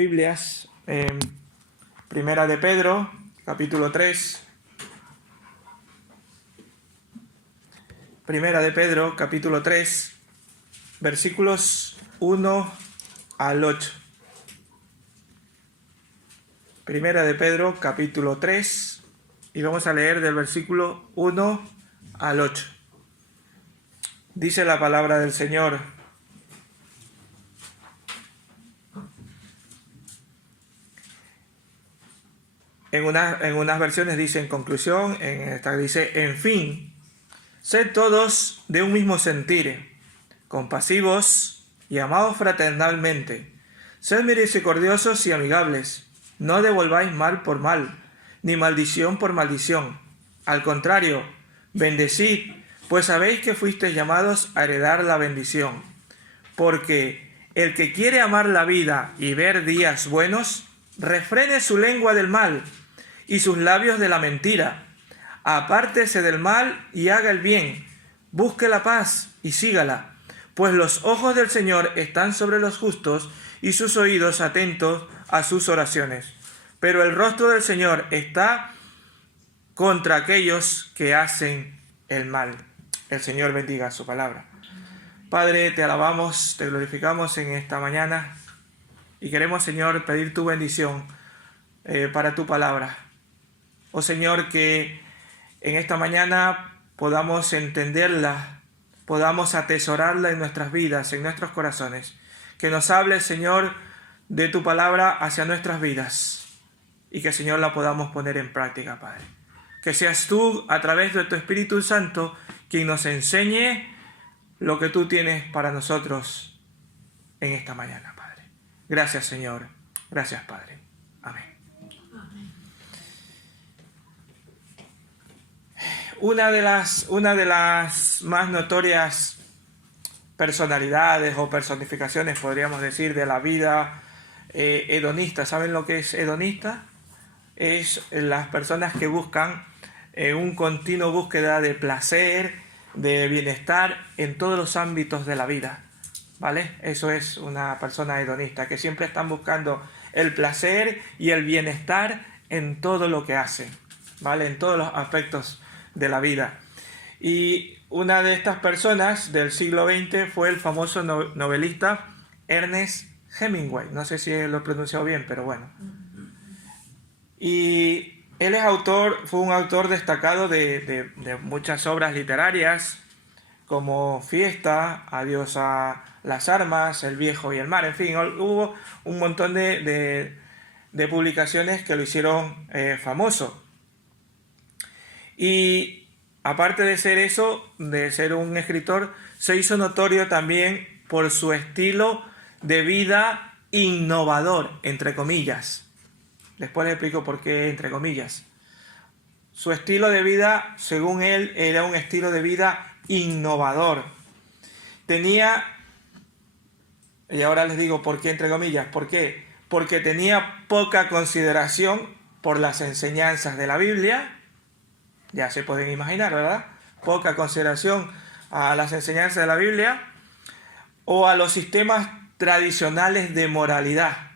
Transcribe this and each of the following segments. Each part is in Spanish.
Biblias en Primera de Pedro, capítulo 3. Primera de Pedro, capítulo 3, versículos 1 al 8. Primera de Pedro, capítulo 3, y vamos a leer del versículo 1 al 8. Dice la palabra del Señor: En unas versiones dice en conclusión, en esta dice en fin, sed todos de un mismo sentir, compasivos y amados fraternalmente. Sed misericordiosos y amigables, no devolváis mal por mal, ni maldición por maldición. Al contrario, bendecid, pues sabéis que fuisteis llamados a heredar la bendición. Porque el que quiere amar la vida y ver días buenos, refrene su lengua del mal y sus labios de la mentira. Apártese del mal y haga el bien. Busque la paz y sígala. Pues los ojos del Señor están sobre los justos y sus oídos atentos a sus oraciones. Pero el rostro del Señor está contra aquellos que hacen el mal. El Señor bendiga su palabra. Padre, te alabamos, te glorificamos en esta mañana y queremos, Señor, pedir tu bendición para tu palabra. Oh Señor, que en esta mañana podamos entenderla, podamos atesorarla en nuestras vidas, en nuestros corazones. Que nos hables, Señor, de tu palabra hacia nuestras vidas y que, Señor, la podamos poner en práctica, Padre. Que seas tú, a través de tu Espíritu Santo, quien nos enseñe lo que tú tienes para nosotros en esta mañana, Padre. Gracias, Señor. Gracias, Padre. Amén. Una de las más notorias personalidades o personificaciones, podríamos decir, de la vida hedonista. ¿Saben lo que es hedonista? Es las personas que buscan un continuo búsqueda de placer, de bienestar en todos los ámbitos de la vida, ¿vale? Eso es una persona hedonista, que siempre están buscando el placer y el bienestar en todo lo que hacen, ¿vale? En todos los aspectos de la vida. Y una de estas personas del siglo XX fue el famoso novelista Ernest Hemingway. No sé si lo he pronunciado bien, pero bueno. Y él fue un autor destacado de muchas obras literarias, como Fiesta, Adiós a las armas, El viejo y el mar. En fin, hubo un montón de publicaciones que lo hicieron famoso. Y aparte de ser eso, de ser un escritor, se hizo notorio también por su estilo de vida innovador, entre comillas. Después les explico por qué entre comillas. Su estilo de vida, según él, era un estilo de vida innovador. Y ahora les digo por qué entre comillas. ¿Por qué? Porque tenía poca consideración por las enseñanzas de la Biblia. Ya se pueden imaginar, ¿verdad? Poca consideración a las enseñanzas de la Biblia o a los sistemas tradicionales de moralidad.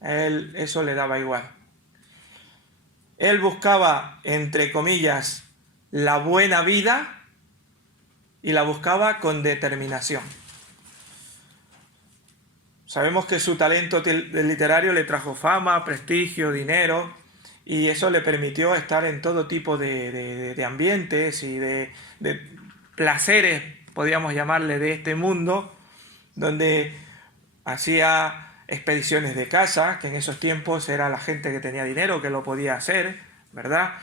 A él eso le daba igual. Él buscaba, entre comillas, la buena vida y la buscaba con determinación. Sabemos que su talento literario le trajo fama, prestigio, dinero, y eso le permitió estar en todo tipo de ambientes y de placeres, podríamos llamarle, de este mundo, donde hacía expediciones de caza, que en esos tiempos era la gente que tenía dinero que lo podía hacer, ¿verdad?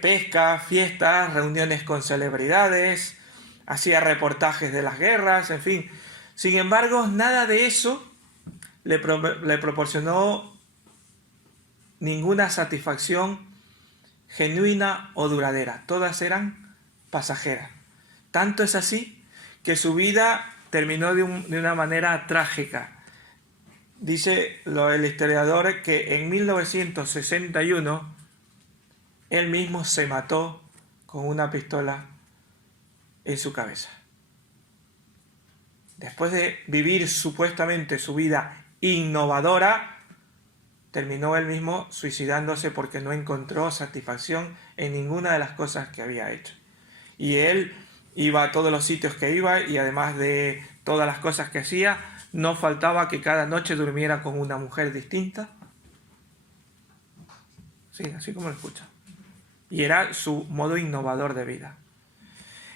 Pesca, fiestas, reuniones con celebridades, hacía reportajes de las guerras, en fin. Sin embargo, nada de eso le proporcionó ninguna satisfacción genuina o duradera. Todas eran pasajeras. Tanto es así que su vida terminó de una manera trágica. Dice el historiador que en 1961 él mismo se mató con una pistola en su cabeza. Después de vivir supuestamente su vida innovadora, terminó él mismo suicidándose porque no encontró satisfacción en ninguna de las cosas que había hecho. Y él iba a todos los sitios que iba y además de todas las cosas que hacía, no faltaba que cada noche durmiera con una mujer distinta. Sí, así como lo escucha. Y era su modo innovador de vida.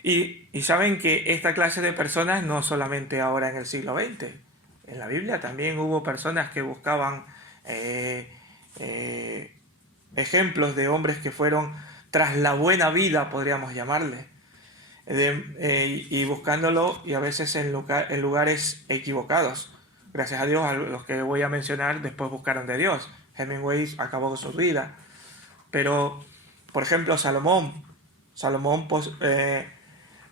Y saben que esta clase de personas no solamente ahora en el siglo XX. En la Biblia también hubo personas que buscaban ejemplos de hombres que fueron tras la buena vida, podríamos llamarle, y buscándolo y a veces en lugares equivocados. Gracias a Dios, a los que voy a mencionar después buscaron de Dios. Hemingway acabó con su vida. Pero, por ejemplo, Salomón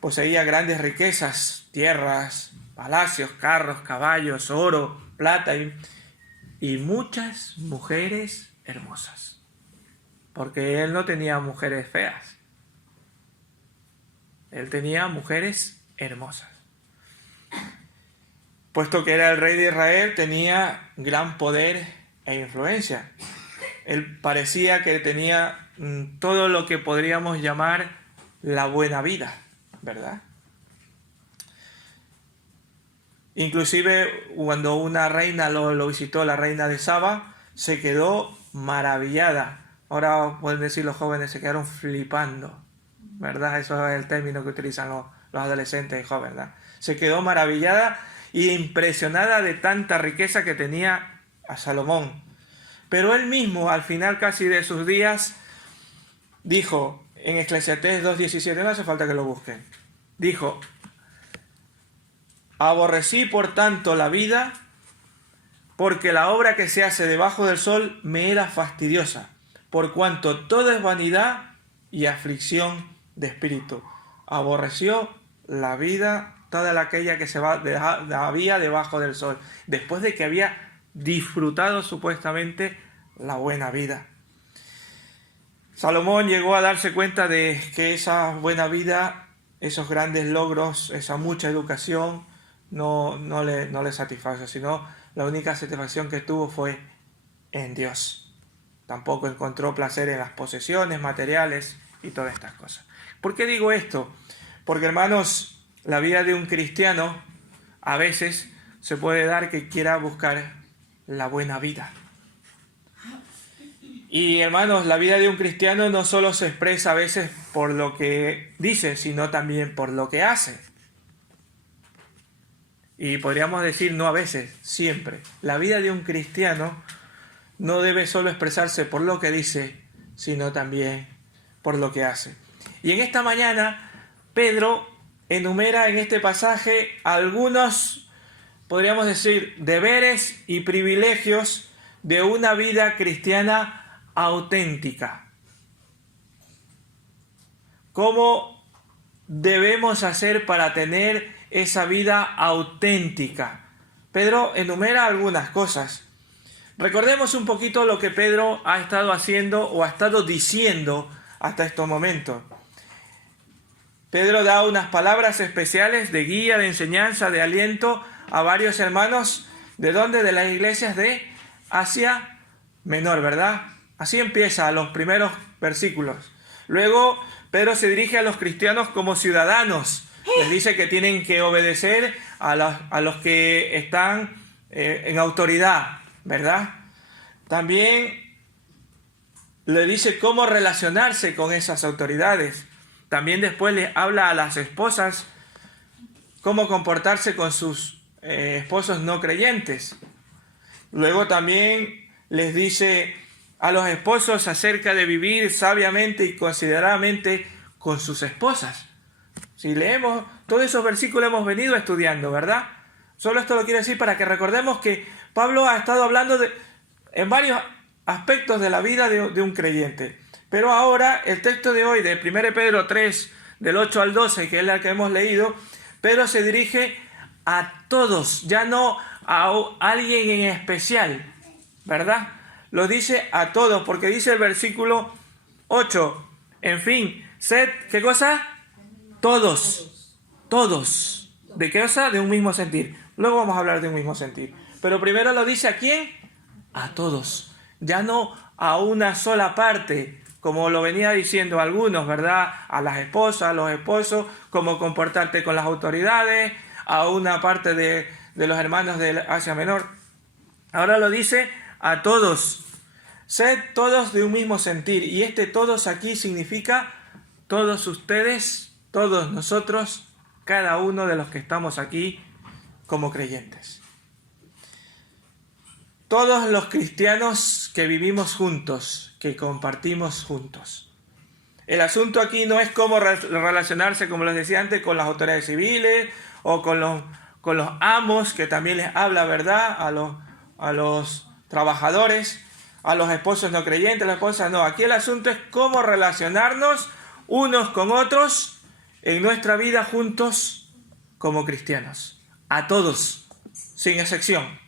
poseía grandes riquezas, tierras, palacios, carros, caballos, oro, plata y muchas mujeres hermosas. Porque él no tenía mujeres feas. Él tenía mujeres hermosas. Puesto que era el rey de Israel, tenía gran poder e influencia. Él parecía que tenía todo lo que podríamos llamar la buena vida, ¿verdad? Inclusive cuando una reina lo visitó, la reina de Saba, se quedó maravillada. Ahora pueden decir los jóvenes, se quedaron flipando, ¿verdad? Eso es el término que utilizan los adolescentes jóvenes, ¿verdad? Se quedó maravillada e impresionada de tanta riqueza que tenía a Salomón. Pero él mismo, al final casi de sus días, dijo en Eclesiastés 2:17, no hace falta que lo busquen, dijo: aborrecí por tanto la vida, porque la obra que se hace debajo del sol me era fastidiosa, por cuanto todo es vanidad y aflicción de espíritu. Aborreció la vida, toda aquella que había debajo del sol, después de que había disfrutado supuestamente la buena vida. Salomón llegó a darse cuenta de que esa buena vida, esos grandes logros, esa mucha educación, no le satisface, sino la única satisfacción que tuvo fue en Dios. Tampoco encontró placer en las posesiones materiales y todas estas cosas. ¿Por qué digo esto? Porque, hermanos, la vida de un cristiano a veces se puede dar que quiera buscar la buena vida. Y, hermanos, la vida de un cristiano no solo se expresa a veces por lo que dice, sino también por lo que hace. Y podríamos decir, no a veces, siempre. La vida de un cristiano no debe solo expresarse por lo que dice, sino también por lo que hace. Y en esta mañana, Pedro enumera en este pasaje algunos, podríamos decir, deberes y privilegios de una vida cristiana auténtica. ¿Cómo debemos hacer para tener esa vida auténtica? Pedro enumera algunas cosas. Recordemos un poquito lo que Pedro ha estado haciendo o ha estado diciendo hasta estos momentos. Pedro da unas palabras especiales de guía, de enseñanza, de aliento a varios hermanos. ¿De dónde? De las iglesias de Asia Menor, ¿verdad? Así empieza los primeros versículos. Luego Pedro se dirige a los cristianos como ciudadanos. Les dice que tienen que obedecer a los que están en autoridad, ¿verdad? También le dice cómo relacionarse con esas autoridades. También después le habla a las esposas cómo comportarse con sus esposos no creyentes. Luego también les dice a los esposos acerca de vivir sabiamente y consideradamente con sus esposas. Si leemos todos esos versículos hemos venido estudiando, ¿verdad? Solo esto lo quiero decir para que recordemos que Pablo ha estado hablando en varios aspectos de la vida de un creyente. Pero ahora el texto de hoy de 1 Pedro 3, del 8 al 12, que es la que hemos leído, Pedro se dirige a todos, ya no a alguien en especial, ¿verdad? Lo dice a todos, porque dice el versículo 8, en fin, sed, ¿qué cosa? Todos. ¿De qué cosa? De un mismo sentir. Luego vamos a hablar de un mismo sentir. Pero primero lo dice ¿a quién? A todos. ya no a una sola parte, como lo venía diciendo algunos, ¿verdad? A las esposas, a los esposos, cómo comportarte con las autoridades, a una parte de los hermanos de Asia Menor. Ahora lo dice a todos. Sed todos de un mismo sentir. Y este todos aquí significa todos ustedes, todos nosotros, cada uno de los que estamos aquí como creyentes. Todos los cristianos que vivimos juntos, que compartimos juntos. El asunto aquí no es cómo relacionarse, como les decía antes, con las autoridades civiles o con los amos, que también les habla, ¿verdad? A los trabajadores, a los esposos no creyentes, las esposas no. Aquí el asunto es cómo relacionarnos unos con otros en nuestra vida juntos como cristianos. A todos, sin excepción.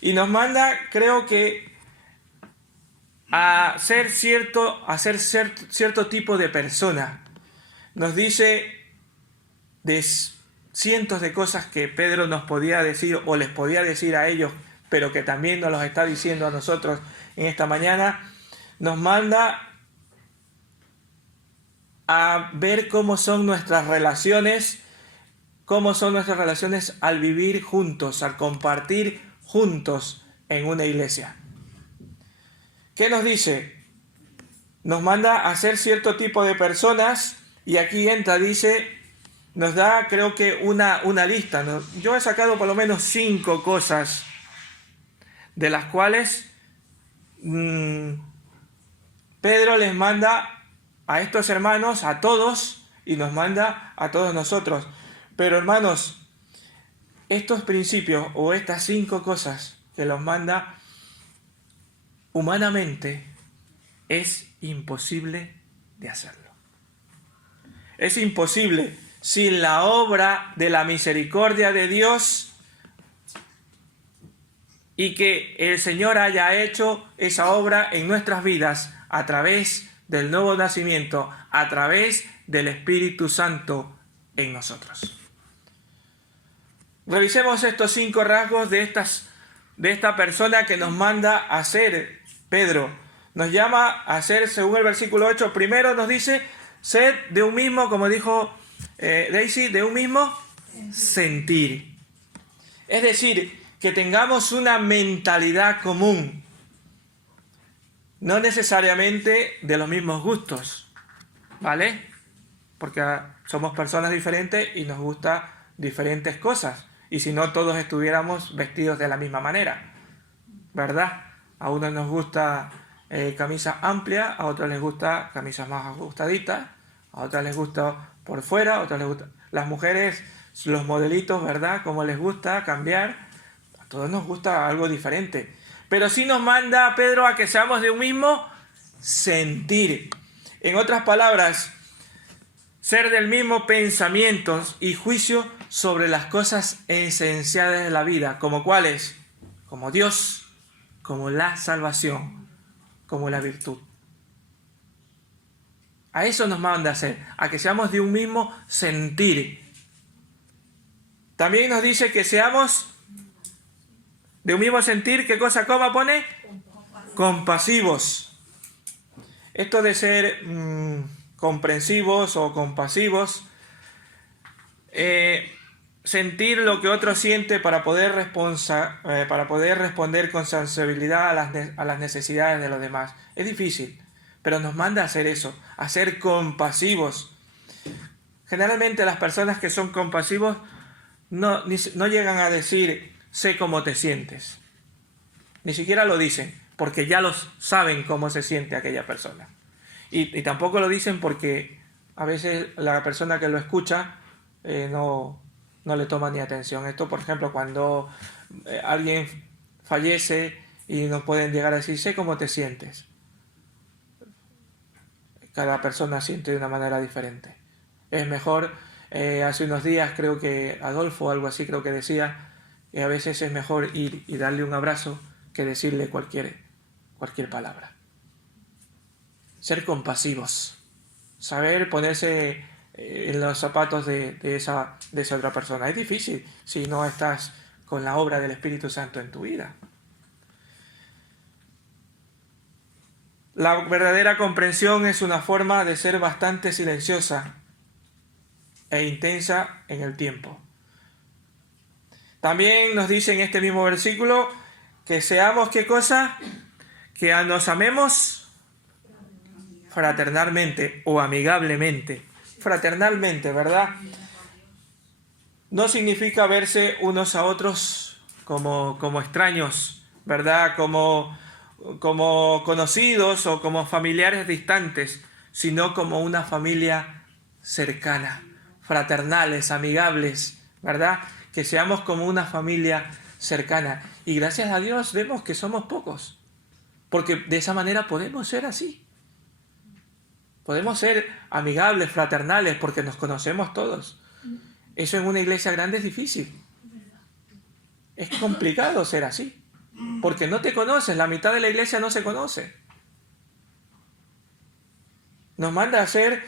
Y nos manda, creo que, a ser cierto tipo de persona. Nos dice de cientos de cosas que Pedro nos podía decir o les podía decir a ellos, pero que también nos los está diciendo a nosotros en esta mañana. Nos manda a ver cómo son nuestras relaciones al vivir juntos, al compartir juntos en una iglesia. ¿Qué nos dice? Nos manda a ser cierto tipo de personas y aquí entra, dice, nos da creo que una lista. Yo he sacado por lo menos 5 cosas de las cuales Pedro les manda a estos hermanos, a todos, y nos manda a todos nosotros. Pero hermanos, estos principios o estas 5 cosas que los manda, humanamente es imposible de hacerlo. Es imposible sin la obra de la misericordia de Dios y que el Señor haya hecho esa obra en nuestras vidas a través del nuevo nacimiento, a través del Espíritu Santo en nosotros. Revisemos estos 5 rasgos de esta persona que nos manda a ser Pedro. Nos llama a ser, según el versículo 8, primero nos dice, sed de un mismo, como dijo Daisy, de un mismo sentir. Es decir, que tengamos una mentalidad común. No necesariamente de los mismos gustos, ¿vale? Porque somos personas diferentes y nos gustan diferentes cosas. Y si no, todos estuviéramos vestidos de la misma manera, ¿verdad? A unos nos gusta camisas amplias, a otros les gusta camisas más ajustaditas, a otras les gusta por fuera, a otras les gusta... Las mujeres, los modelitos, ¿verdad? Como les gusta cambiar, a todos nos gusta algo diferente. Pero sí nos manda Pedro a que seamos de un mismo sentir. En otras palabras, ser del mismo pensamiento y juicio sobre las cosas esenciales de la vida, como cuáles, como Dios, como la salvación, como la virtud. A eso nos manda a hacer, a que seamos de un mismo sentir. También nos dice que seamos de un mismo sentir. ¿Qué cosa coma pone? Compasivos. Esto de ser comprensivos o compasivos, sentir lo que otro siente para poder responder con sensibilidad a las necesidades de los demás. Es difícil, pero nos manda a hacer eso, a ser compasivos. Generalmente las personas que son compasivos no llegan a decir, sé cómo te sientes. Ni siquiera lo dicen, porque ya los saben cómo se siente aquella persona. Y tampoco lo dicen porque a veces la persona que lo escucha no le toma ni atención. Esto, por ejemplo, cuando alguien fallece y nos pueden llegar a decir, sé cómo te sientes. Cada persona siente de una manera diferente. Es mejor, hace unos días creo que Adolfo o algo así creo que decía, que a veces es mejor ir y darle un abrazo que decirle cualquier palabra. Ser compasivos, saber ponerse en los zapatos de esa otra persona. Es difícil si no estás con la obra del Espíritu Santo en tu vida. La verdadera comprensión es una forma de ser bastante silenciosa e intensa en el tiempo. También nos dice en este mismo versículo que seamos, ¿qué cosa? Que nos amemos fraternalmente o amigablemente. Fraternalmente, ¿verdad? No significa verse unos a otros como extraños, ¿verdad? Como conocidos o como familiares distantes, sino como una familia cercana, fraternales, amigables, ¿verdad? Que seamos como una familia cercana. Y gracias a Dios vemos que somos pocos, porque de esa manera podemos ser así. Podemos ser amigables, fraternales, porque nos conocemos todos. Eso en una iglesia grande es difícil. Es complicado ser así. Porque no te conoces, la mitad de la iglesia no se conoce. Nos manda a ser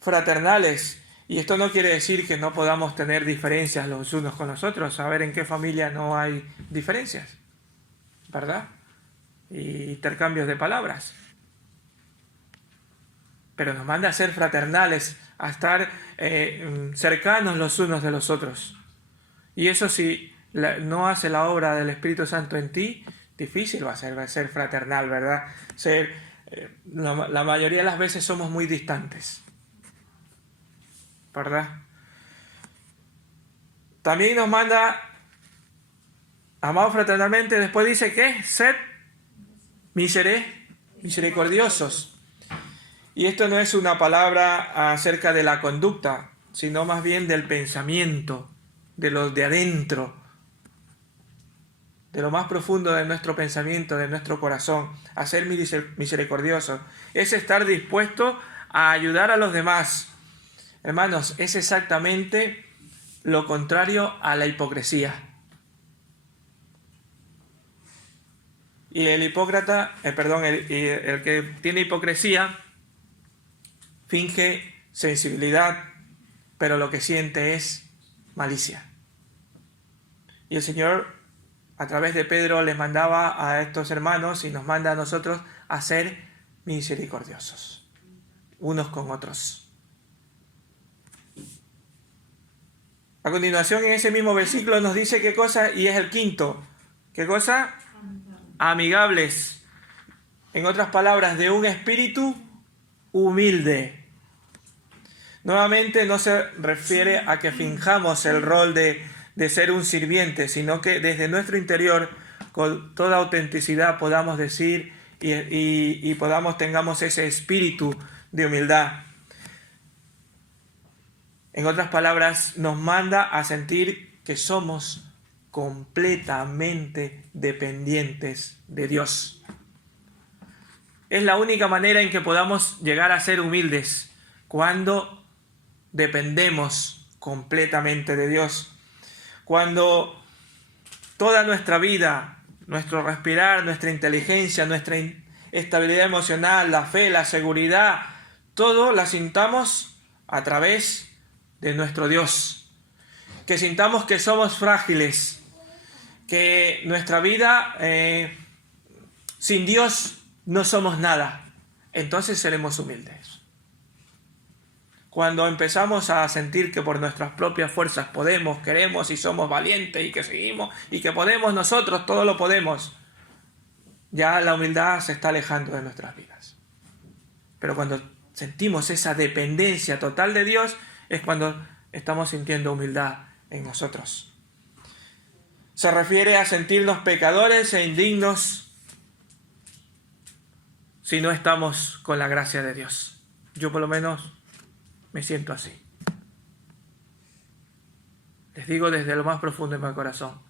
fraternales. Y esto no quiere decir que no podamos tener diferencias los unos con los otros. A ver en qué familia no hay diferencias, ¿verdad? Y intercambios de palabras. Pero nos manda a ser fraternales, a estar cercanos los unos de los otros. Y eso si no hace la obra del Espíritu Santo en ti, difícil va a ser fraternal, ¿verdad? La mayoría de las veces somos muy distantes, ¿verdad? También nos manda, amados fraternalmente, después dice que sed misericordiosos. Y esto no es una palabra acerca de la conducta, sino más bien del pensamiento, de los de adentro, de lo más profundo de nuestro pensamiento, de nuestro corazón. A ser misericordiosos es estar dispuesto a ayudar a los demás. Hermanos, es exactamente lo contrario a la hipocresía. Y el hipócrita, el que tiene hipocresía, finge sensibilidad, pero lo que siente es malicia. Y el Señor, a través de Pedro, les mandaba a estos hermanos y nos manda a nosotros a ser misericordiosos, unos con otros. A continuación, en ese mismo versículo nos dice qué cosa, y es el quinto. ¿Qué cosa? Amigables. En otras palabras, de un espíritu humilde. Nuevamente no se refiere a que finjamos el rol de ser un sirviente, sino que desde nuestro interior, con toda autenticidad, podamos decir y tengamos ese espíritu de humildad. En otras palabras, nos manda a sentir que somos completamente dependientes de Dios. Es la única manera en que podamos llegar a ser humildes, cuando dependemos completamente de Dios. Cuando toda nuestra vida, nuestro respirar, nuestra inteligencia, nuestra estabilidad emocional, la fe, la seguridad, todo la sintamos a través de nuestro Dios. Que sintamos que somos frágiles, que nuestra vida sin Dios no somos nada. Entonces seremos humildes. Cuando empezamos a sentir que por nuestras propias fuerzas podemos, queremos y somos valientes y que seguimos y que podemos nosotros, todo lo podemos, ya la humildad se está alejando de nuestras vidas. Pero cuando sentimos esa dependencia total de Dios, es cuando estamos sintiendo humildad en nosotros. Se refiere a sentirnos pecadores e indignos si no estamos con la gracia de Dios. Yo por lo menos me siento así. Les digo desde lo más profundo de mi corazón.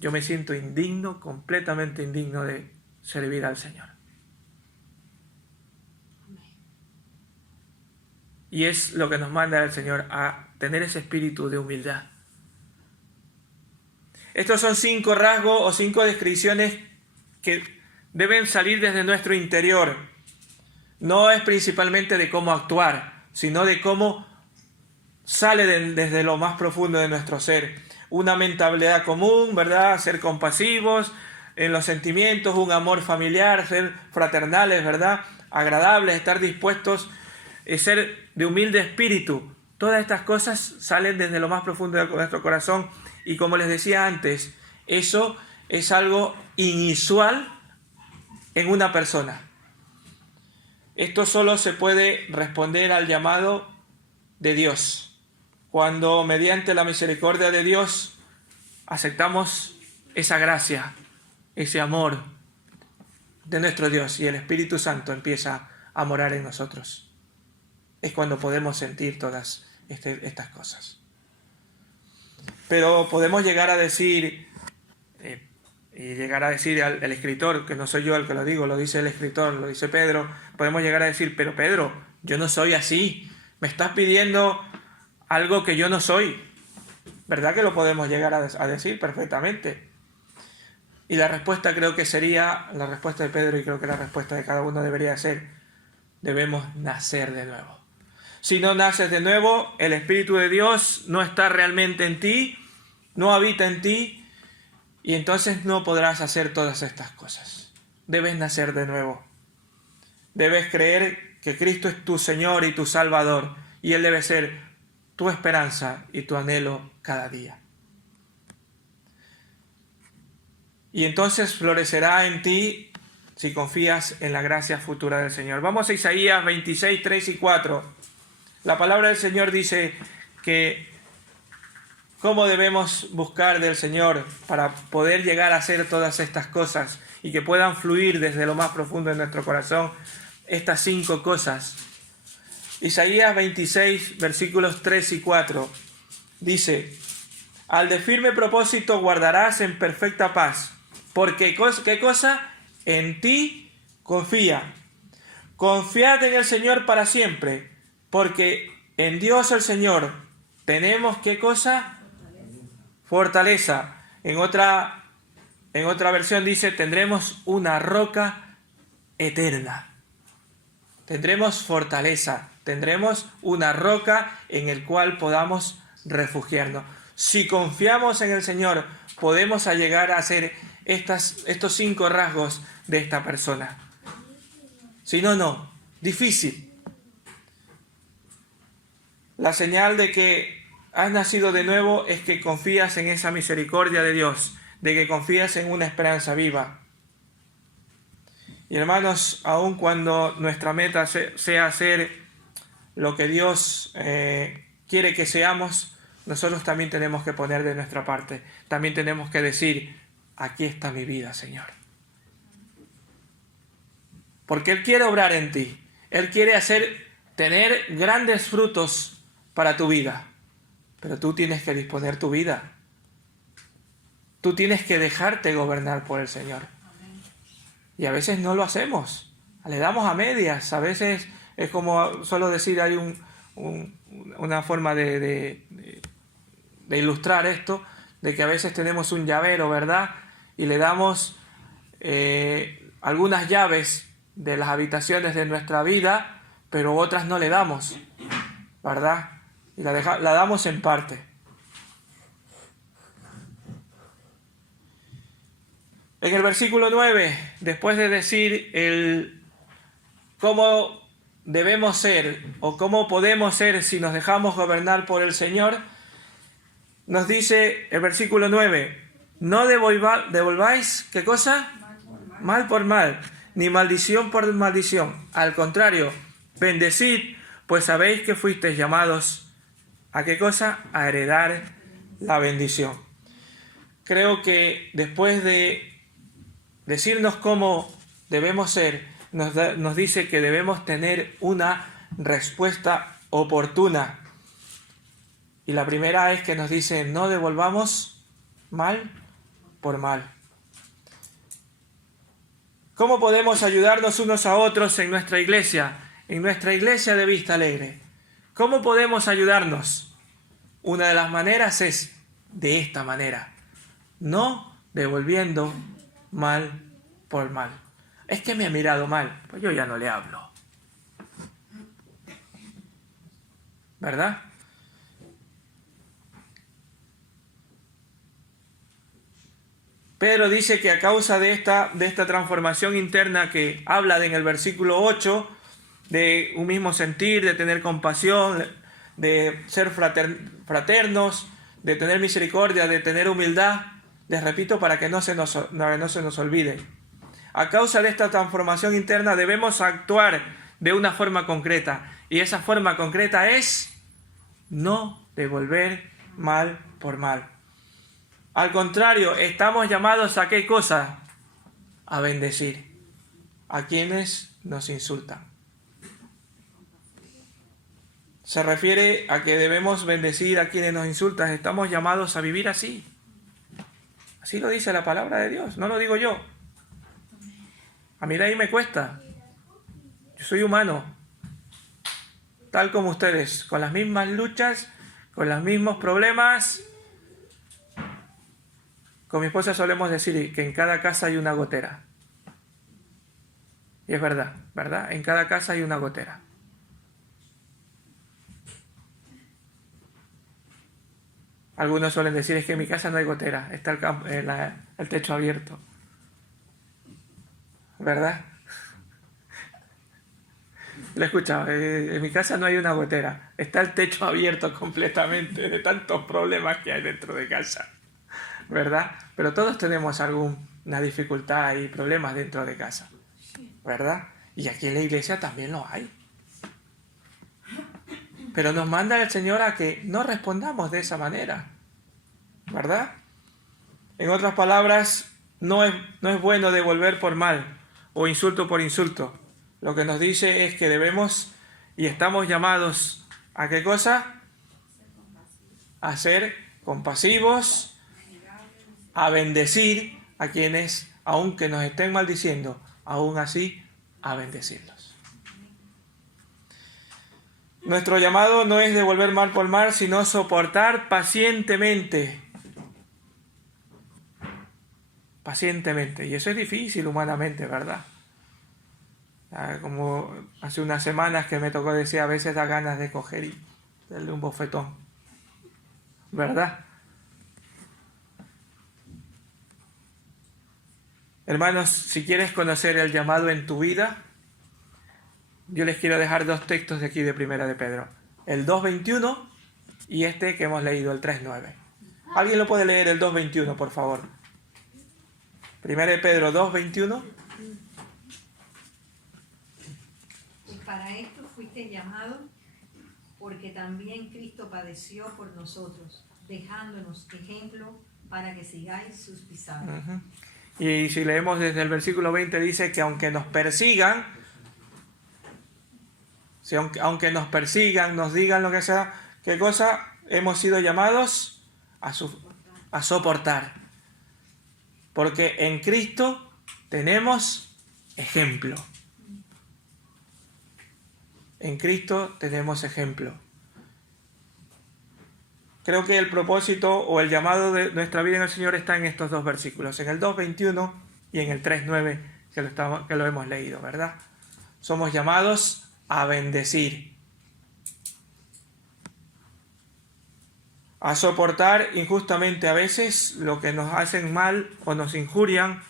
Yo me siento indigno, completamente indigno de servir al Señor. Y es lo que nos manda el Señor, a tener ese espíritu de humildad. Estos son 5 rasgos o 5 descripciones que deben salir desde nuestro interior. No es principalmente de cómo actuar, sino de cómo sale desde lo más profundo de nuestro ser. Una mentalidad común, ¿verdad? Ser compasivos, en los sentimientos, un amor familiar, ser fraternales, ¿verdad? Agradables, estar dispuestos, ser de humilde espíritu. Todas estas cosas salen desde lo más profundo de nuestro corazón y, como les decía antes, eso es algo inusual en una persona. Esto solo se puede responder al llamado de Dios, cuando mediante la misericordia de Dios aceptamos esa gracia, ese amor de nuestro Dios y el Espíritu Santo empieza a morar en nosotros. Es cuando podemos sentir todas estas cosas. Pero podemos llegar a decir, al escritor, que no soy yo el que lo digo, lo dice el escritor, lo dice Pedro, podemos llegar a decir, pero Pedro, yo no soy así, me estás pidiendo algo que yo no soy. ¿Verdad que lo podemos llegar a decir perfectamente? Y la respuesta creo que sería, la respuesta de Pedro, y creo que la respuesta de cada uno debería ser, debemos nacer de nuevo. Si no naces de nuevo, el Espíritu de Dios no está realmente en ti, no habita en ti, y entonces no podrás hacer todas estas cosas. Debes nacer de nuevo. Debes creer que Cristo es tu Señor y tu Salvador, y Él debe ser tu esperanza y tu anhelo cada día. Y entonces florecerá en ti si confías en la gracia futura del Señor. Vamos a Isaías 26, 3 y 4. La palabra del Señor dice que cómo debemos buscar del Señor para poder llegar a hacer todas estas cosas y que puedan fluir desde lo más profundo de nuestro corazón estas 5 cosas. Isaías 26, versículos 3 y 4, dice: al de firme propósito guardarás en perfecta paz, porque ¿qué cosa? En ti confía. Confiad en el Señor para siempre, porque en Dios el Señor tenemos ¿qué cosa? Fortaleza. En otra versión dice, tendremos una roca eterna. Tendremos fortaleza, tendremos una roca en el cual podamos refugiarnos. Si confiamos en el Señor, podemos llegar a hacer estos 5 rasgos de esta persona. Si no, no. Difícil. La señal de que has nacido de nuevo es que confías en esa misericordia de Dios, de que confías en una esperanza viva. Y hermanos, aun cuando nuestra meta sea ser lo que Dios quiere que seamos, nosotros también tenemos que poner de nuestra parte. También tenemos que decir, aquí está mi vida, Señor. Porque Él quiere obrar en ti. Él quiere tener grandes frutos para tu vida. Pero tú tienes que disponer tu vida. Tú tienes que dejarte gobernar por el Señor. Y a veces no lo hacemos. Le damos a medias. A veces es como suelo decir, hay una forma de ilustrar esto, de que a veces tenemos un llavero, ¿verdad? Y le damos algunas llaves de las habitaciones de nuestra vida, pero otras no le damos, ¿verdad? Y la damos en parte. En el versículo 9, después de decir cómo debemos ser o cómo podemos ser si nos dejamos gobernar por el Señor, nos dice el versículo 9, no devolváis, ¿qué cosa? Mal por mal, ni maldición por maldición. Al contrario, bendecid, pues sabéis que fuisteis llamados, ¿a qué cosa? A heredar la bendición. Creo que después de decirnos cómo debemos ser, nos dice que debemos tener una respuesta oportuna. Y la primera es que nos dice, no devolvamos mal por mal. ¿Cómo podemos ayudarnos unos a otros en nuestra iglesia de Vista Alegre? ¿Cómo podemos ayudarnos? Una de las maneras es de esta manera, no devolviendo mal por mal. Es que me ha mirado mal, pues yo ya no le hablo. ¿Verdad? Pedro dice que a causa de esta transformación interna que habla en el versículo 8, de un mismo sentir, de tener compasión, de ser fraternos, de tener misericordia, de tener humildad, les repito para que no se nos olvide. A causa de esta transformación interna debemos actuar de una forma concreta, y esa forma concreta es no devolver mal por mal. Al contrario, estamos llamados a ¿qué cosa? A bendecir a quienes nos insultan. Se refiere a que debemos bendecir a quienes nos insultan. Estamos llamados a vivir así. Así lo dice la palabra de Dios, no lo digo yo. A mí de ahí me cuesta. Yo soy humano, tal como ustedes, con las mismas luchas, con los mismos problemas. Con mi esposa solemos decir que en cada casa hay una gotera. Y es verdad, ¿verdad? En cada casa hay una gotera. Algunos suelen decir, es que en mi casa no hay gotera, está el techo abierto. ¿Verdad? Lo he escuchado, en mi casa no hay una gotera, está el techo abierto completamente de tantos problemas que hay dentro de casa. ¿Verdad? Pero todos tenemos alguna dificultad y problemas dentro de casa, ¿verdad? Y aquí en la iglesia también lo hay. Pero nos manda el Señor a que no respondamos de esa manera, ¿verdad? En otras palabras, no es bueno devolver por mal o insulto por insulto. Lo que nos dice es que debemos y estamos llamados ¿a qué cosa? A ser compasivos, a bendecir a quienes, aunque nos estén maldiciendo, aún así, a bendecirlos. Nuestro llamado no es devolver mal por mal, sino soportar pacientemente. Pacientemente. Y eso es difícil humanamente, ¿verdad? Como hace unas semanas que me tocó decir, a veces da ganas de coger y darle un bofetón. ¿Verdad? Hermanos, si quieres conocer el llamado en tu vida, yo les quiero dejar dos textos de aquí de Primera de Pedro. El 2.21 y este que hemos leído, el 3.9. ¿Alguien lo puede leer el 2.21, por favor? Primera de Pedro 2.21. Y para esto fuiste llamado, porque también Cristo padeció por nosotros, dejándonos ejemplo para que sigáis sus pisadas. Uh-huh. Y si leemos desde el versículo 20, dice que aunque nos persigan, aunque nos persigan, nos digan lo que sea, ¿qué cosa? Hemos sido llamados a soportar. Porque en Cristo tenemos ejemplo. En Cristo tenemos ejemplo. Creo que el propósito o el llamado de nuestra vida en el Señor está en estos dos versículos, en el 2.21 y en el 3.9 que lo hemos leído, ¿verdad? Somos llamados a bendecir, a soportar injustamente a veces lo que nos hacen mal o nos injurian.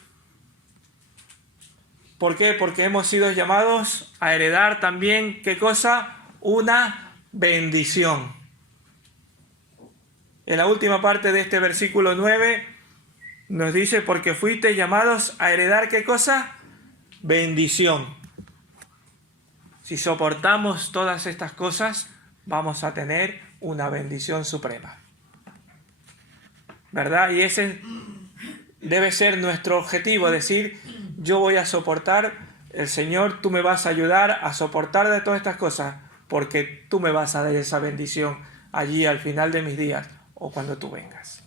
¿Por qué? Porque hemos sido llamados a heredar también, ¿qué cosa? Una bendición. En la última parte de este versículo 9 nos dice, porque fuiste llamados a heredar ¿qué cosa? Bendición. Si soportamos todas estas cosas, vamos a tener una bendición suprema. ¿Verdad? Y ese debe ser nuestro objetivo, decir, yo voy a soportar, el Señor, tú me vas a ayudar a soportar de todas estas cosas, porque tú me vas a dar esa bendición allí al final de mis días, o cuando tú vengas.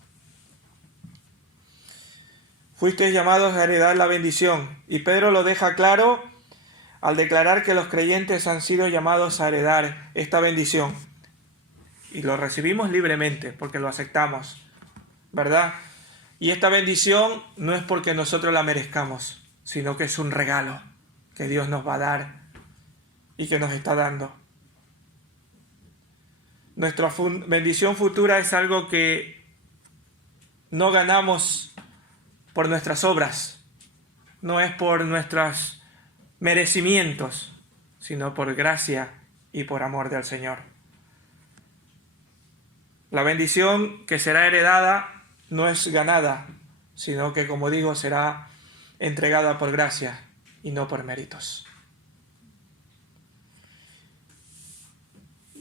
Fuisteis llamados a heredar la bendición, y Pedro lo deja claro al declarar que los creyentes han sido llamados a heredar esta bendición. Y lo recibimos libremente, porque lo aceptamos, ¿verdad? Y esta bendición no es porque nosotros la merezcamos, sino que es un regalo que Dios nos va a dar y que nos está dando. Nuestra bendición futura es algo que no ganamos por nuestras obras, no es por nuestros merecimientos, sino por gracia y por amor del Señor. La bendición que será heredada no es ganada, sino que, como digo, será entregada por gracia y no por méritos.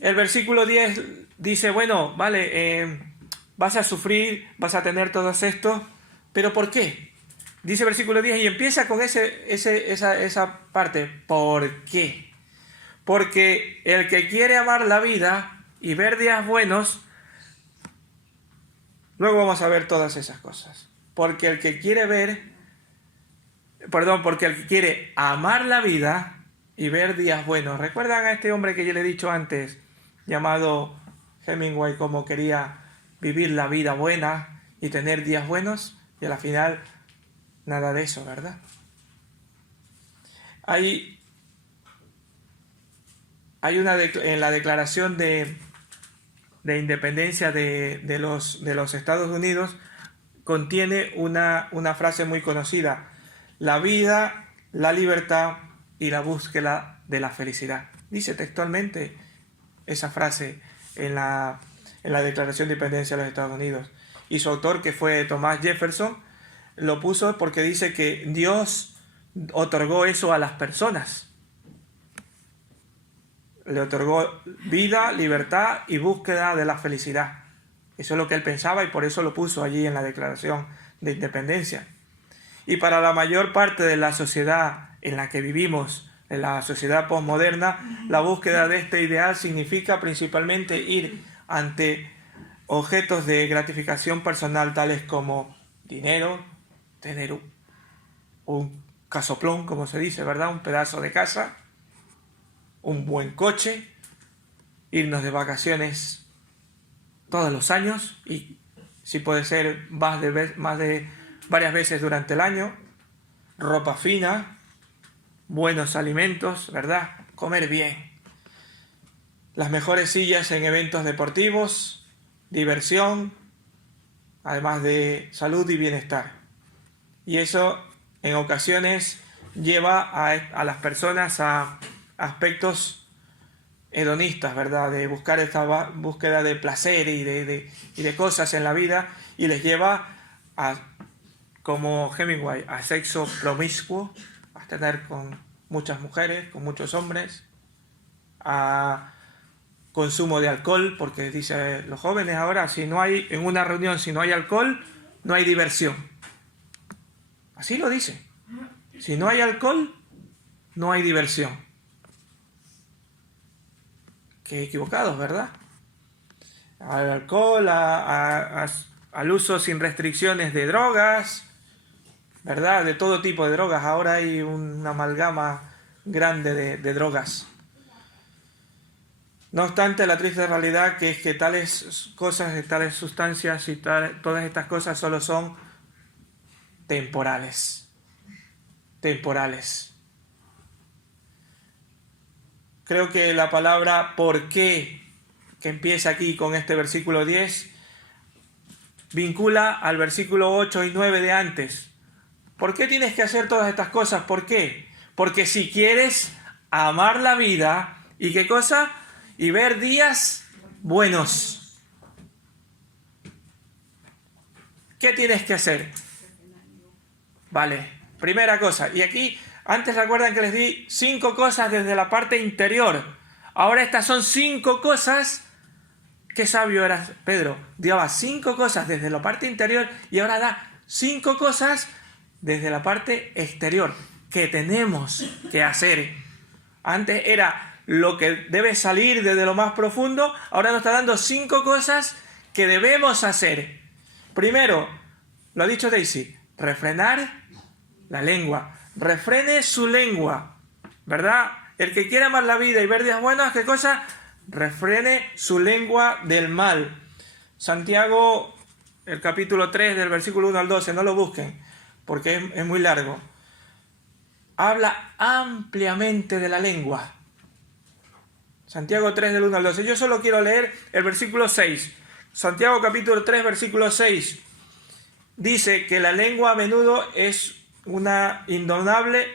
El versículo 10 dice, bueno, vale, vas a sufrir, vas a tener todo esto, pero ¿por qué? Dice el versículo 10 y empieza con esa parte. ¿Por qué? Porque el que quiere amar la vida y ver días buenos, luego vamos a ver todas esas cosas. Porque el que quiere amar la vida y ver días buenos. ¿Recuerdan a este hombre que yo le he dicho antes, llamado Hemingway, cómo quería vivir la vida buena y tener días buenos? Y al final, nada de eso, ¿verdad? Hay en la declaración de independencia de los Estados Unidos, contiene una frase muy conocida: la vida, la libertad y la búsqueda de la felicidad. Dice textualmente esa frase en la Declaración de Independencia de los Estados Unidos. Y su autor, que fue Thomas Jefferson, lo puso porque dice que Dios otorgó eso a las personas. Le otorgó vida, libertad y búsqueda de la felicidad. Eso es lo que él pensaba y por eso lo puso allí en la Declaración de Independencia. Y para la mayor parte de la sociedad en la que vivimos, en la sociedad posmoderna, la búsqueda de este ideal significa principalmente ir ante objetos de gratificación personal tales como dinero, tener un casoplón, como se dice, ¿verdad? Un pedazo de casa, un buen coche, irnos de vacaciones todos los años y si puede ser más de varias veces durante el año, ropa fina, buenos alimentos, ¿verdad? Comer bien, las mejores sillas en eventos deportivos, diversión, además de salud y bienestar. Y eso en ocasiones lleva a las personas a aspectos hedonistas, ¿verdad? De buscar esta búsqueda de placer y de cosas en la vida, y les lleva a, como Hemingway, a sexo promiscuo, a tener con muchas mujeres, con muchos hombres, a consumo de alcohol, porque dice los jóvenes ahora, si no hay en una reunión, si no hay alcohol, no hay diversión. Así lo dice. Si no hay alcohol, no hay diversión. Qué equivocados, ¿verdad? Al alcohol, al uso sin restricciones de drogas, ¿verdad? De todo tipo de drogas. Ahora hay una amalgama grande de drogas. No obstante, la triste realidad que es que tales cosas, tales sustancias y todas estas cosas solo son temporales. Temporales. Creo que la palabra ¿por qué?, que empieza aquí con este versículo 10, vincula al versículo 8 y 9 de antes. ¿Por qué tienes que hacer todas estas cosas? ¿Por qué? Porque si quieres amar la vida, ¿y qué cosa? Y ver días buenos. ¿Qué tienes que hacer? Vale, primera cosa. Y aquí, antes recuerdan que les di 5 cosas desde la parte interior. Ahora estas son 5 cosas. Qué sabio eras, Pedro. Daba 5 cosas desde la parte interior y ahora da 5 cosas desde la parte exterior que tenemos que hacer. Antes era lo que debe salir desde lo más profundo, ahora nos está dando 5 cosas que debemos hacer. Primero, lo ha dicho Daisy, refrenar la lengua. Refrene su lengua, ¿verdad? El que quiera amar la vida y ver días buenos, ¿qué cosa? Refrene su lengua del mal. Santiago, el capítulo 3, del versículo 1 al 12, no lo busquen, porque es muy largo. Habla ampliamente de la lengua. Santiago 3, del 1 al 12. Yo solo quiero leer el versículo 6. Santiago capítulo 3, versículo 6. dice que la lengua a menudo es una indomable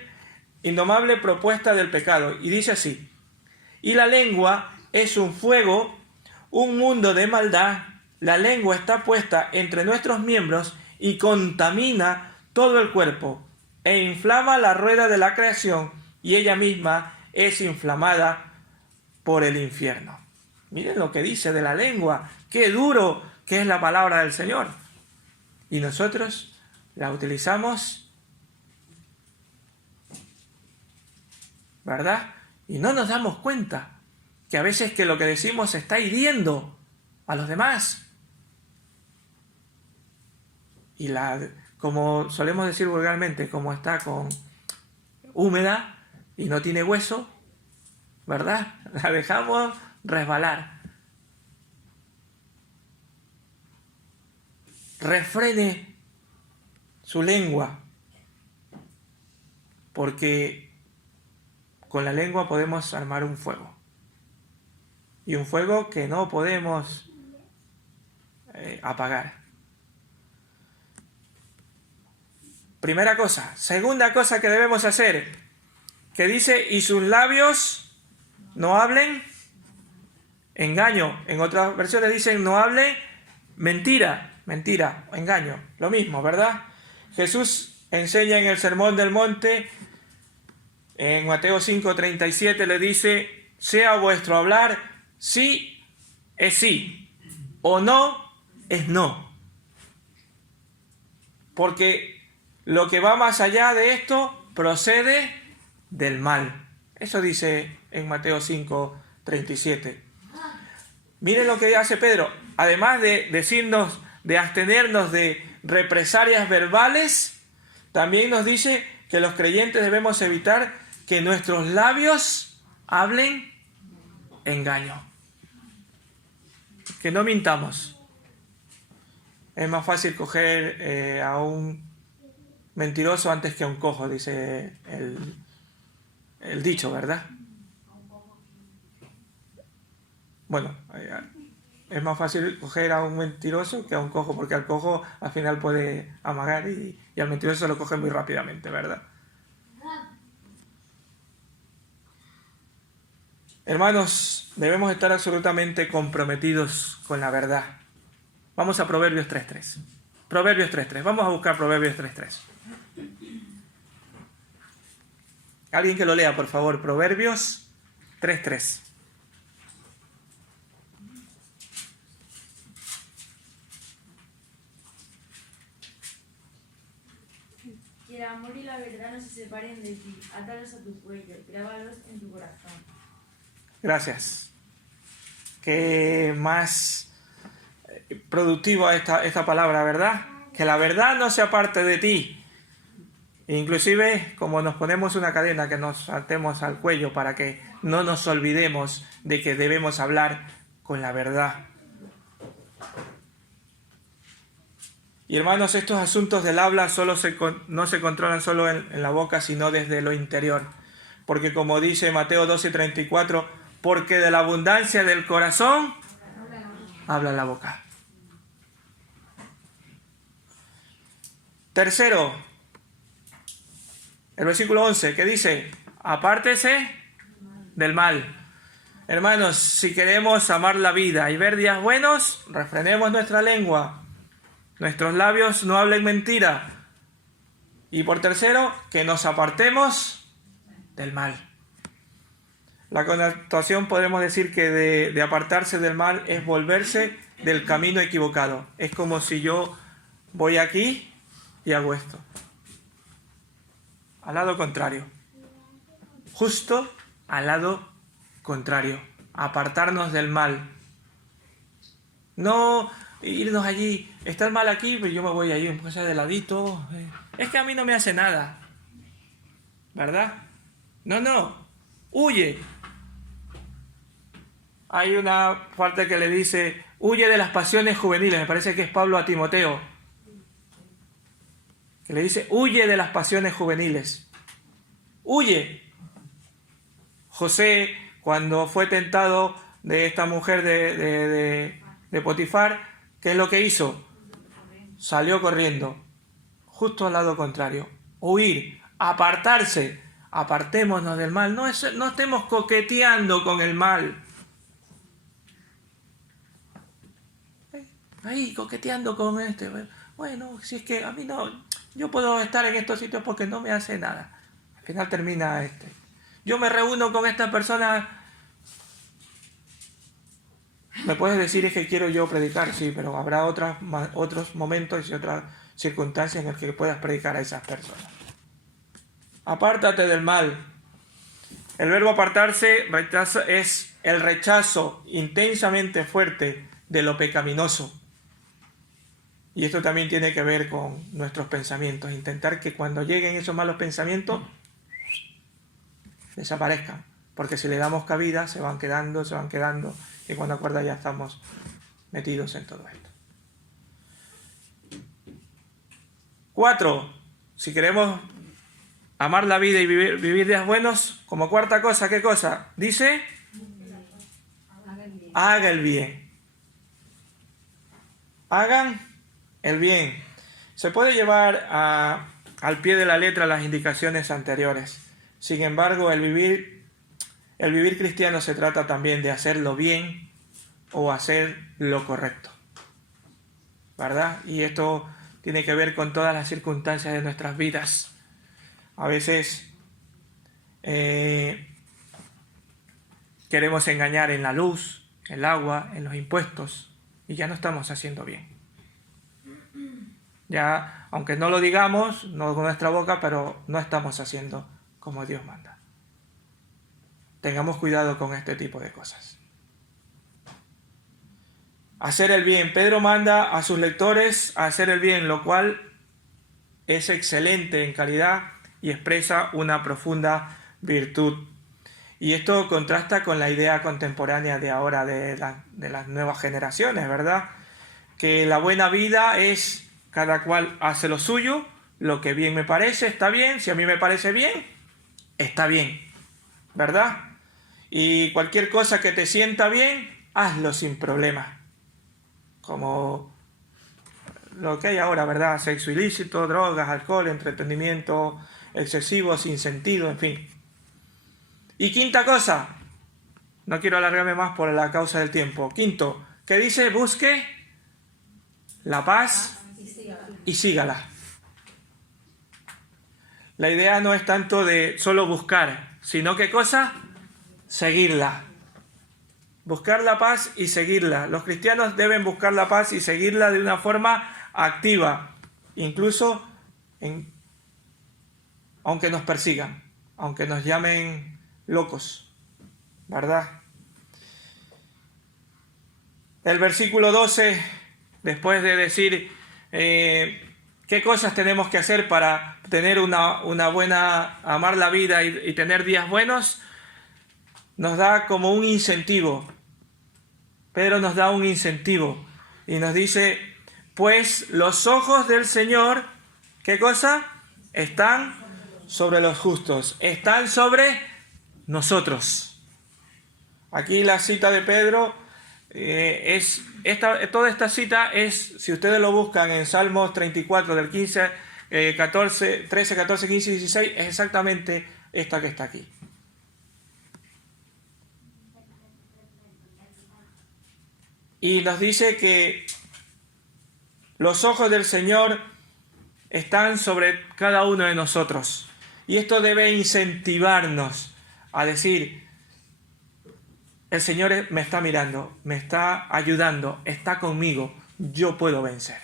propuesta del pecado. Y dice así: y la lengua es un fuego, un mundo de maldad. La lengua está puesta entre nuestros miembros y contamina todo el cuerpo e inflama la rueda de la creación, y ella misma es inflamada por el infierno. Miren lo que dice de la lengua, qué duro que es la palabra del Señor. Y nosotros la utilizamos, ¿verdad? Y no nos damos cuenta que a veces que lo que decimos está hiriendo a los demás. Y como solemos decir vulgarmente, como está con húmeda y no tiene hueso, ¿verdad? La dejamos resbalar. Refrene su lengua, porque con la lengua podemos armar un fuego. Y un fuego que no podemos apagar. Primera cosa. Segunda cosa que debemos hacer, que dice: y sus labios no hablen engaño. En otras versiones dicen: no hablen mentira, engaño. Lo mismo, ¿verdad? Jesús enseña en el Sermón del Monte, en Mateo 5:37, le dice: sea vuestro hablar sí es sí, o no es no. Porque lo que va más allá de esto procede del mal. Eso dice en Mateo 5:37. Miren lo que hace Pedro. Además de decirnos, de abstenernos de represalias verbales, también nos dice que los creyentes debemos evitar que nuestros labios hablen engaño. Que no mintamos. Es más fácil coger a un mentiroso antes que a un cojo, dice el dicho, ¿verdad? Bueno, es más fácil coger a un mentiroso que a un cojo, porque al cojo al final puede amagar y al mentiroso se lo coge muy rápidamente, ¿verdad? Hermanos, debemos estar absolutamente comprometidos con la verdad. Vamos a Proverbios 3.3. Proverbios 3.3. Vamos a buscar Proverbios 3.3. Alguien que lo lea, por favor. Proverbios 3.3. Que el amor y la verdad no se separen de ti. Átalos a tu cuello, grábalos en tu corazón. Gracias. Qué más productiva esta palabra, ¿verdad? Que la verdad no se aparte de ti. Inclusive, como nos ponemos una cadena que nos atemos al cuello para que no nos olvidemos de que debemos hablar con la verdad. Y hermanos, estos asuntos del habla no se controlan solo en la boca, sino desde lo interior. Porque como dice Mateo 12:34, porque de la abundancia del corazón habla la boca. Tercero, el versículo 11, que dice: apártese del mal. Hermanos, si queremos amar la vida y ver días buenos, refrenemos nuestra lengua. Nuestros labios no hablen mentira. Y por tercero, que nos apartemos del mal. La connotación podemos decir que de apartarse del mal es volverse del camino equivocado. Es como si yo voy aquí y hago esto. Al lado contrario. Justo al lado contrario. Apartarnos del mal. No irnos allí. Está el mal aquí, pero yo me voy allí, un poco de ladito. Es que a mí no me hace nada. ¿Verdad? No. Huye. Hay una parte que le dice: huye de las pasiones juveniles. Me parece que es Pablo a Timoteo. Que le dice: huye de las pasiones juveniles. Huye. José, cuando fue tentado de esta mujer de Potifar, ¿qué es lo que hizo? salió corriendo, justo al lado contrario. Huir, apartarse, apartémonos del mal. No estemos coqueteando con el mal. Ahí, coqueteando con este. Bueno, si es que a mí no, yo puedo estar en estos sitios porque no me hace nada. Al final termina este. Yo me reúno con esta persona. Me puedes decir es que quiero yo predicar, sí, pero habrá otros momentos y otras circunstancias en las que puedas predicar a esas personas. Apártate del mal. El verbo apartarse es el rechazo intensamente fuerte de lo pecaminoso. Y esto también tiene que ver con nuestros pensamientos. Intentar que cuando lleguen esos malos pensamientos desaparezcan. Porque si le damos cabida se van quedando. Y cuando acuerda ya estamos metidos en todo esto. 4. Si queremos amar la vida y vivir días buenos, como cuarta cosa, ¿qué cosa? Dice, haga el bien. Hagan el bien. Se puede llevar al pie de la letra las indicaciones anteriores. Sin embargo, el vivir cristiano se trata también de hacerlo bien o hacer lo correcto, ¿verdad? Y esto tiene que ver con todas las circunstancias de nuestras vidas. A veces queremos engañar en la luz, en el agua, en los impuestos, y ya no estamos haciendo bien. Ya, aunque no lo digamos, no con nuestra boca, pero no estamos haciendo como Dios manda. Tengamos cuidado con este tipo de cosas. Hacer el bien. Pedro manda a sus lectores a hacer el bien, lo cual es excelente en calidad y expresa una profunda virtud. Y esto contrasta con la idea contemporánea de ahora de las nuevas generaciones, ¿verdad? Que la buena vida es cada cual hace lo suyo, lo que bien me parece está bien, si a mí me parece bien, está bien, ¿verdad? Y cualquier cosa que te sienta bien, hazlo sin problema. Como lo que hay ahora, ¿verdad? Sexo ilícito, drogas, alcohol, entretenimiento excesivo, sin sentido, en fin. Y quinta cosa, no quiero alargarme más por la causa del tiempo. Quinto, que dice, busque la paz y sígala. La idea no es tanto de solo buscar, sino ¿qué cosa? Seguirla. Buscar la paz y seguirla. Los cristianos deben buscar la paz y seguirla de una forma activa, incluso aunque nos persigan, aunque nos llamen locos, ¿verdad? El versículo 12, después de decir qué cosas tenemos que hacer para tener una buena, amar la vida y tener días buenos, nos da como un incentivo. Pedro nos da un incentivo y nos dice, pues los ojos del Señor, ¿qué cosa? Están sobre los justos, están sobre nosotros. Aquí la cita de Pedro toda esta cita es, si ustedes lo buscan en Salmos 34 del 13, 14, 15 y 16, es exactamente esta que está aquí. Y nos dice que los ojos del Señor están sobre cada uno de nosotros. Y esto debe incentivarnos a decir, el Señor me está mirando, me está ayudando, está conmigo, yo puedo vencer.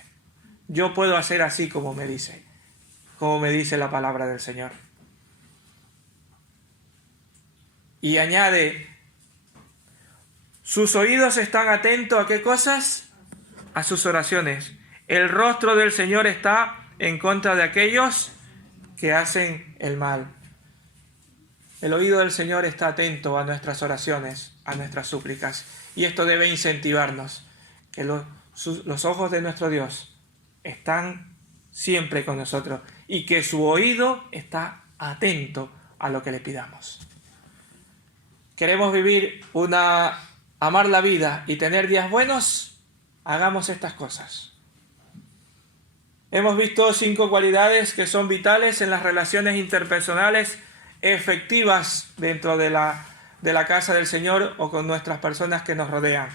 Yo puedo hacer así como me dice la palabra del Señor. Y añade, sus oídos están atentos ¿a qué cosas? A sus oraciones. El rostro del Señor está en contra de aquellos que hacen el mal. El oído del Señor está atento a nuestras oraciones, a nuestras súplicas. Y esto debe incentivarnos, que los ojos de nuestro Dios están siempre con nosotros y que su oído está atento a lo que le pidamos. ¿Queremos amar la vida y tener días buenos? Hagamos estas cosas. Hemos visto 5 cualidades que son vitales en las relaciones interpersonales efectivas dentro de la casa del Señor o con nuestras personas que nos rodean,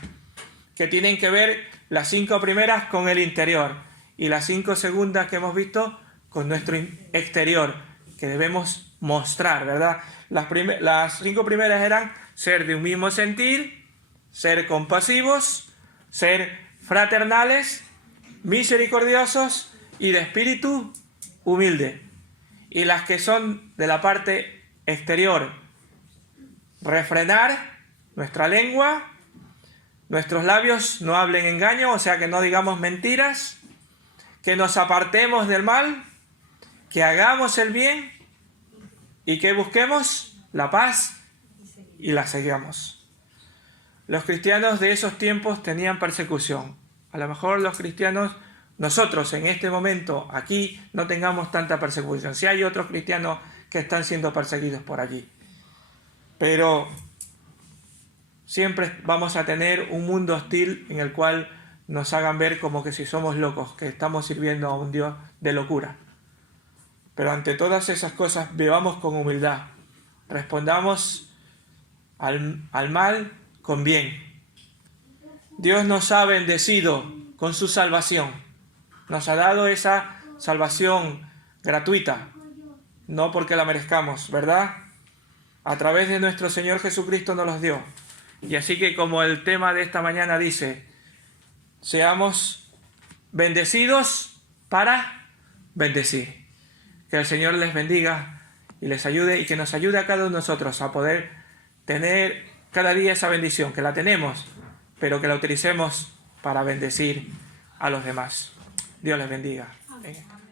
que tienen que ver las 5 primeras con el interior y las 5 segundas que hemos visto con nuestro exterior, que debemos mostrar, ¿verdad? Las 5 primeras eran ser de un mismo sentir, ser compasivos, ser fraternales, misericordiosos y de espíritu humilde. Y las que son de la parte exterior, refrenar nuestra lengua, nuestros labios no hablen engaño, o sea que no digamos mentiras, que nos apartemos del mal, que hagamos el bien y que busquemos la paz y la sigamos. Los cristianos de esos tiempos tenían persecución. A lo mejor los cristianos, nosotros en este momento aquí no tengamos tanta persecución. Sí hay otros cristianos que están siendo perseguidos por allí. Pero siempre vamos a tener un mundo hostil en el cual nos hagan ver como que si somos locos, que estamos sirviendo a un Dios de locura. Pero ante todas esas cosas vivamos con humildad, respondamos al mal con bien. Dios nos ha bendecido con su salvación, nos ha dado esa salvación gratuita, no porque la merezcamos, ¿verdad? A través de nuestro Señor Jesucristo nos los dio. Y así que como el tema de esta mañana dice, seamos bendecidos para bendecir. Que el Señor les bendiga y les ayude y que nos ayude a cada uno de nosotros a poder tener cada día esa bendición, que la tenemos, pero que la utilicemos para bendecir a los demás. Dios les bendiga. Amén.